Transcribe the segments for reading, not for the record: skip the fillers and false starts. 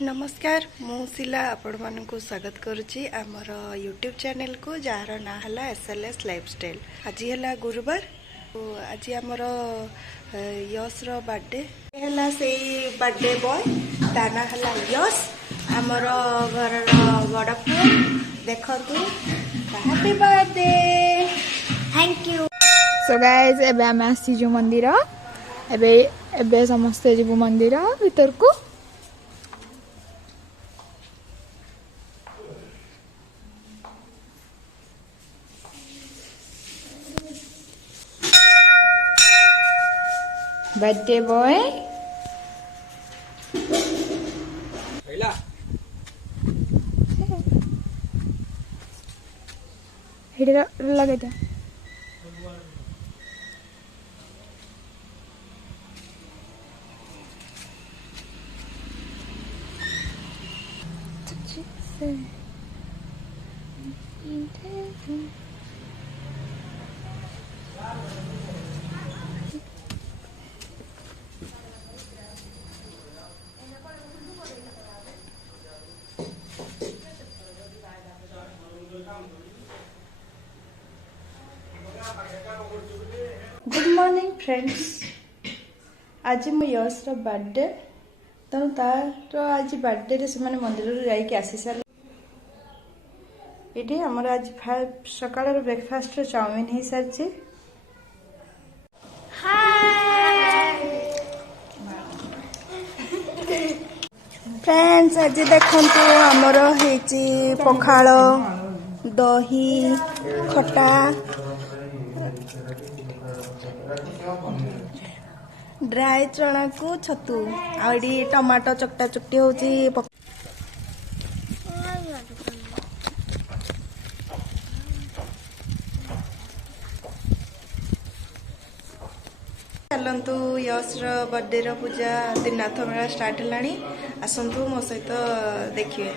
नमस्कार मु शिला आपण मानकु स्वागत करुच्ची आमर यूट्यूब चैनल को जार ना है SLS लाइफस्टाइल। आज है गुरुवार आज आमर यश रो बर्थडे है से बर्थडे बॉय ताना है यश आमर घर बड़ पुओ देखु happy birthday thank you. So guys एबे आम आसीजु मंदिर एबे एबे समस्ते जीवु मंदिर भीतर को। बर्थडे बॉय पहिला हिडे लगे था गुड मॉर्निंग फ्रेंड्स। आज मो यश रो बर्थडे तेणु तार आज बर्थडे से मैंने मंदिर जाइए आसी सारे ये आमर आज सकाल ब्रेकफास्ट चाउमिन हो सारी। फ्रेंड्स आज देखु आमर पखाल दही खटा ड्राई चना को छतु आड़ी टमाटो चकटा चुकटी होची चलतु यश बर्थडे पूजा त्रिनाथ मेला स्टार्ट है आसतु मो सहित देखिए।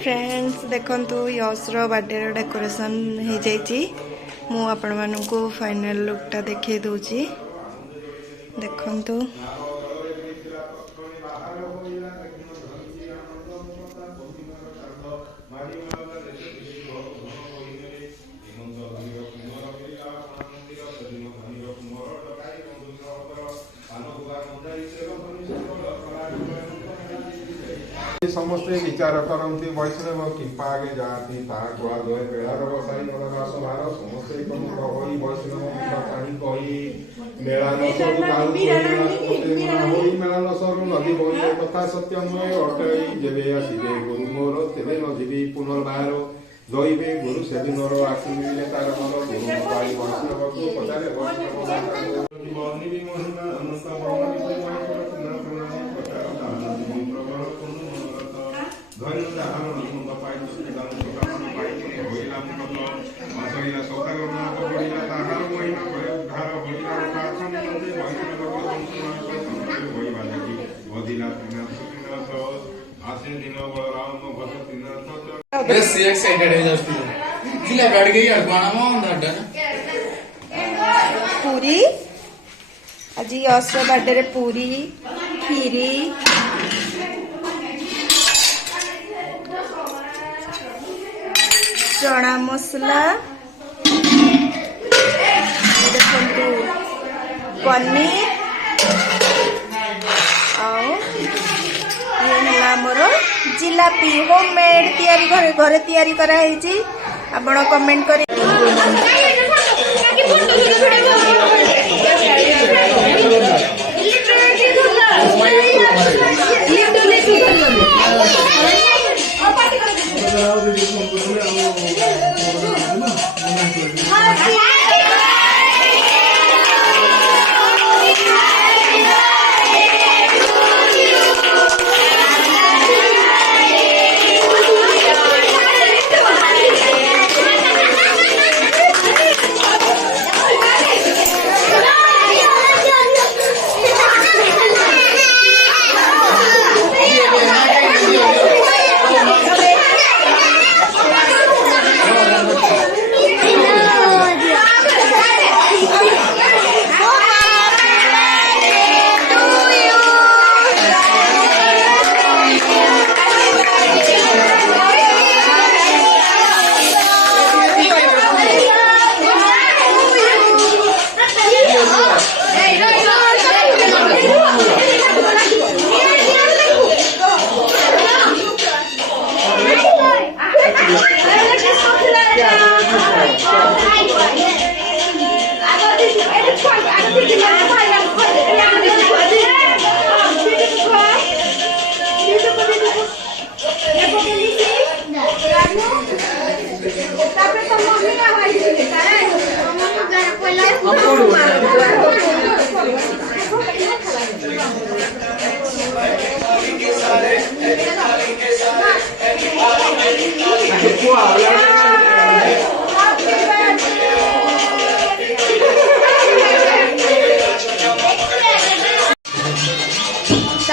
फ्रेंड्स देखंतु यश बर्थडे डेकोरेशन हो जाइए मु आपण मानकु फाइनल लुकटा देखे दूची देखंतु। समस्ते विचार करती वैष्णव किंपा आगे जाती बेड़ार बसाई गणदास भार समस्ते वैष्णव पानी कही मेलान सरू नदी बहिले कथा सत्यमय अटई जेबे आसबे गुरु मोर तेबे न जीवी पुनर्बार दईबे गुरु से दिन आसवे तार मन गुरु मोबाइल वैष्णव को पचारे पूरी आज यश बर्थडे पूरी खीरी चना मसला देखु पनीर आमर जिलापी होममेड तैयारी घरे तैयारी कराई आपण कमेंट कर।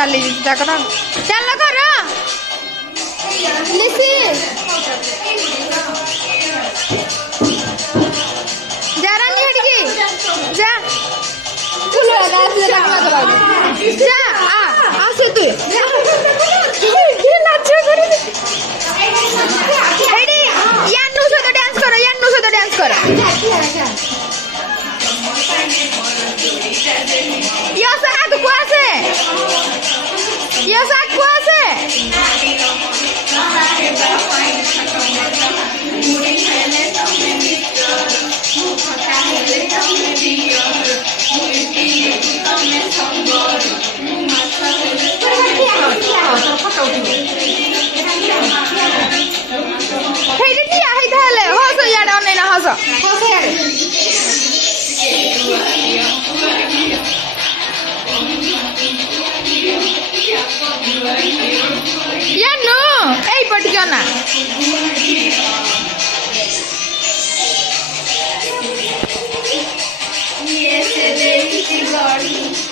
ଚାଲି ତାଙ୍କର ଚାଲ କର ଲିସି ଯା ରାନୀ ହେଟିକି ଯା ଯା ଆସେ ତୁ ନାଚ କରି ଏଇଠି ୟାନୁ ସହିତ ଡ୍ୟାନ୍ସ କର ୟାନୁ ସହିତ ଡ୍ୟାନ୍ସ କର यस आगको आसे यस आगको आसे हेडी दिया है थाले हस याडे अनेना हस हस याडे यानु ei पटकना ये से देखी गड़ी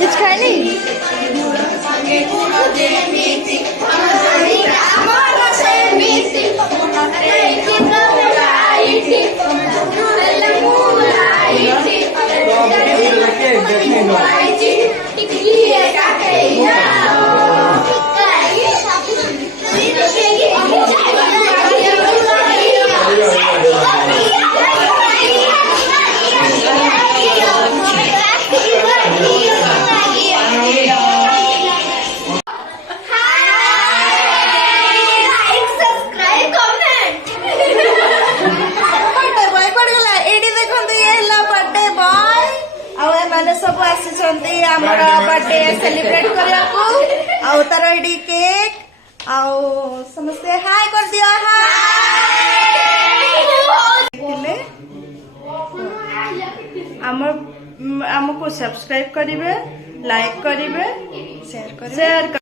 कुछ खाए नहीं सब आसी बर्थडे सेलिब्रेट करने तार ये केक समस्ते हाय कर दियो हाय आमको सब्सक्राइब करेंगे लाइक करेंगे शेयर